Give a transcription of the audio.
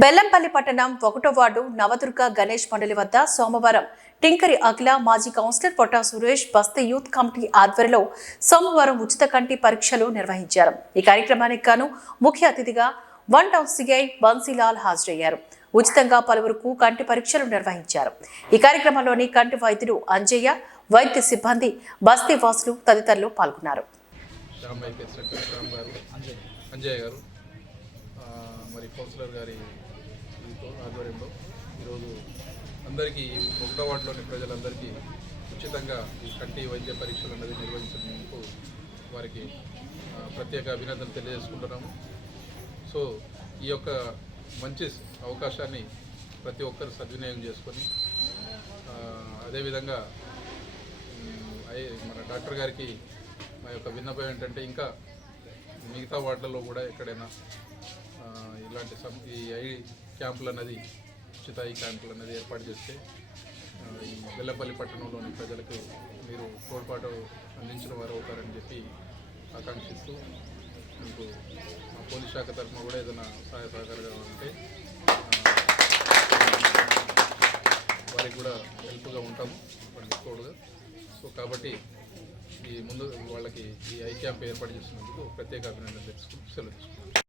బెల్లంపల్లి పట్టణం ఒకటో వార్డు నవదుర్గ గణేష్ మండలి వద్ద సోమవారం టింకరి అఖిల మాజీ కౌన్సిలర్ పొట్టా సురేష్ బస్తీ యూత్ కమిటీ ఆధ్వర్యంలో సోమవారం ఉచిత కంటి పరీక్షలు నిర్వహించారు. ఈ కార్యక్రమానికి గాను ముఖ్య అతిథిగా వన్ టౌన్ సిఐ బన్సీలాల్ హాజరయ్యారు. ఉచితంగా పలువురుకు కంటి పరీక్షలు నిర్వహించారు. ఈ కార్యక్రమంలోని కంటి వైద్యుడు అంజయ్య వైద్య సిబ్బంది బస్తీ వాసులు తదితరులు పాల్గొన్నారు. అంజయ్య గారు. మరి కౌన్సిలర్ గారి ఆధ్వర్యంలో ఈరోజు అందరికీ ఒకటో వార్డులోని ప్రజలందరికీ ఉచితంగా ఈ కంటి వైద్య పరీక్షలు అన్నది నిర్వహించినందుకు వారికి ప్రత్యేక అభినందనలు తెలియజేసుకుంటున్నాము. సో ఈ యొక్క మంచి అవకాశాన్ని ప్రతి ఒక్కరు సద్వినియోగం చేసుకొని అదేవిధంగా ఐ- మన డాక్టర్ గారికి మా యొక్క విన్నపం ఏంటంటే ఇంకా మిగతా వార్డులలో కూడా ఎక్కడైనా ఇలాంటి సం ఈ ఐ క్యాంపులు అన్నది ఉచిత ఐ క్యాంపులు అన్నది ఏర్పాటు చేస్తే ఈ బెల్లపల్లి పట్టణంలోని ప్రజలకు మీరు తోడ్పాటు అందించిన వారు అవుతారని చెప్పి ఆకాంక్షిస్తూ మీకు మా పోలీస్ శాఖ తరఫున కూడా ఏదైనా సహాయ సహకారంగా ఉంటే వారికి కూడా హెల్ప్గా ఉంటాము వాళ్ళకి తోడుగా. సో కాబట్టి ఈ ముందు వాళ్ళకి ఈ ఐ క్యాంప్ ఏర్పాటు చేసినందుకు ప్రత్యేక అభినందనలు తెలుసుకుంటూ సెలవు తీసుకుంటాం